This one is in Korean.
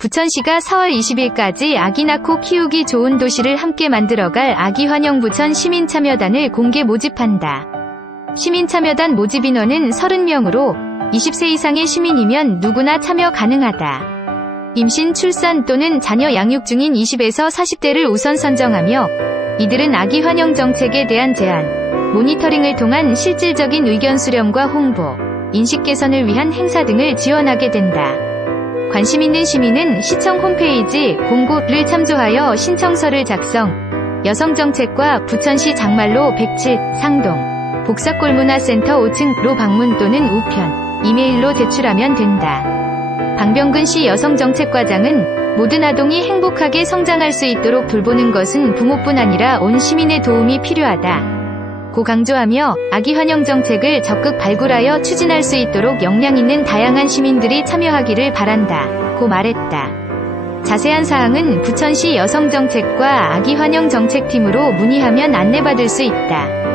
부천시가 4월 20일까지 아기 낳고 키우기 좋은 도시를 함께 만들어갈 아기 환영 부천 시민참여단을 공개 모집한다. 시민참여단 모집 인원은 30명으로 20세 이상의 시민이면 누구나 참여 가능하다. 임신, 출산 또는 자녀 양육 중인 20에서 40대를 우선 선정하며 이들은 아기 환영 정책에 대한 제안, 모니터링을 통한 실질적인 의견 수렴과 홍보, 인식 개선을 위한 행사 등을 지원하게 된다. 관심 있는 시민은 시청 홈페이지 공고를 참조하여 신청서를 작성, 여성정책과 부천시 장말로 107 상동, 복사골문화센터 5층로 방문 또는 우편, 이메일로 제출하면 된다. 방병근 시 여성정책과장은 모든 아동이 행복하게 성장할 수 있도록 돌보는 것은 부모뿐 아니라 온 시민의 도움이 필요하다. 고 강조하며 아기 환영 정책을 적극 발굴하여 추진할 수 있도록 역량 있는 다양한 시민들이 참여하기를 바란다. 고 말했다. 자세한 사항은 부천시 여성정책과 아기 환영 정책팀으로 문의하면 안내받을 수 있다.